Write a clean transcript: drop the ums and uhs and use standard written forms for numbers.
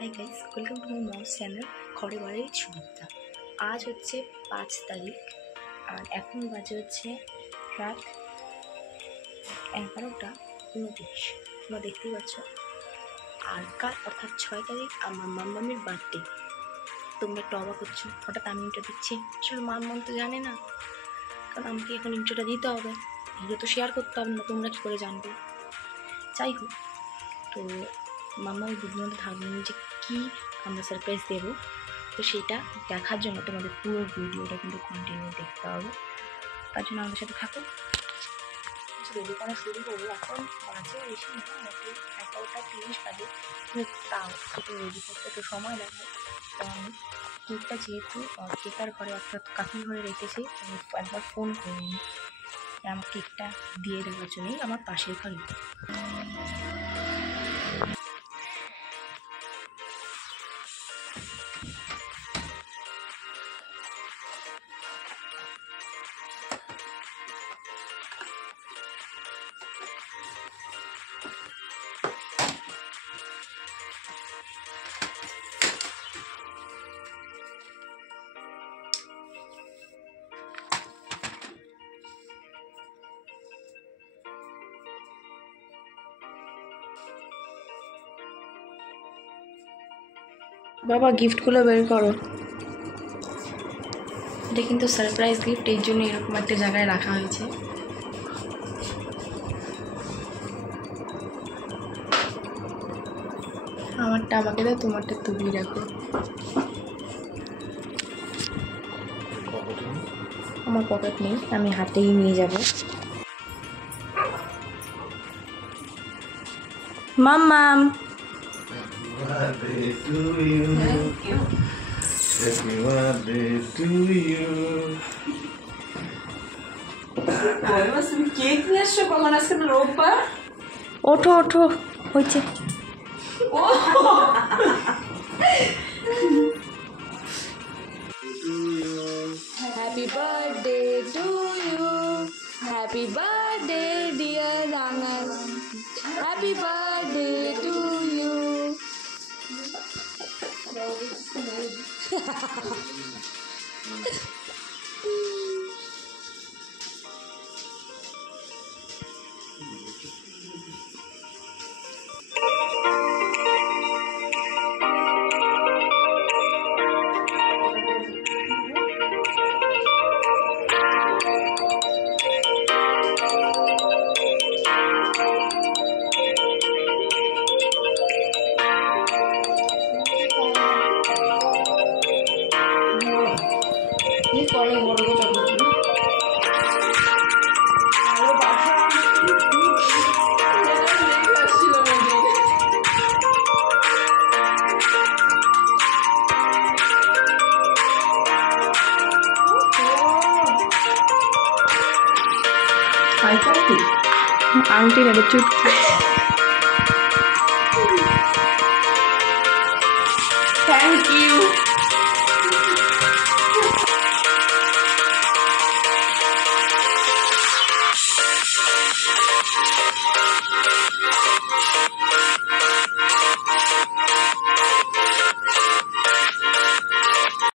Hi guys, welcome to my moms channel ঘরে বাড়ির সুবিধা। আজ হচ্ছে 5 তারিখ আর এখন বাজে হচ্ছে রাত 11:29। তোমরা দেখতেই পাচ্ছ। আর কাল অর্থাৎ 6 তারিখ আমার মাম্মামির বার্থডে। তোমরা একটু অবাক হচ্ছ, হঠাৎ আমি ইন্ট্রো দিচ্ছি। আসলে মাম্মাম তো জানে না, কারণ আমাকে এখন ইন্ট্রোটা দিতে হবে, ভিডিও তো শেয়ার করতে হবে না, তোমরা কী করে জানবে। যাই হোক, তো মাম্মামি বুদ্ধির মধ্যে ভাবলেন যে কী আমরা সারপ্রাইজ দেবো, তো সেটা দেখার জন্য তোমাদের পুরো ভিডিওটা কিন্তু কন্টিনিউ দেখতে হবে। তার জন্য আমাদের সাথে থাকো। রেডি করা শুরু করবো। এখন বাজে বেশি না, মোটে 11:30 বাজে, কিন্তু তাও একটু রেডি করতে একটু সময় লাগবে। তো আমি কেকটা যেহেতু কেকার ঘরে অর্থাৎ কাকির ঘরে রেখেছি, আমি একবার ফোন করিনি আমার কেকটা দিয়ে দেওয়ার জন্যই আমার পাশের ঘরে। বাবা, গিফটগুলো বের করো। এটা কিন্তু সারপ্রাইজ গিফট, এই জন্য এরকম একটা জায়গায় রাখা হয়েছে। আমারটা আমাকে দাও, তোমারটা তুমি রাখো। আমার পকেট নেই, আমি হাতেই নিয়ে যাব। মাম্মাম, birthday to you. Thank you. Happy birthday to you. তুমি কেক নিয়ে আসছো কখন? আজকে না রোববার। ওঠো ওঠো, হয়েছে। Happy birthday to you. Happy birthday, dear Rangan. Happy birthday to you. আংটি নেবে, চুটকি।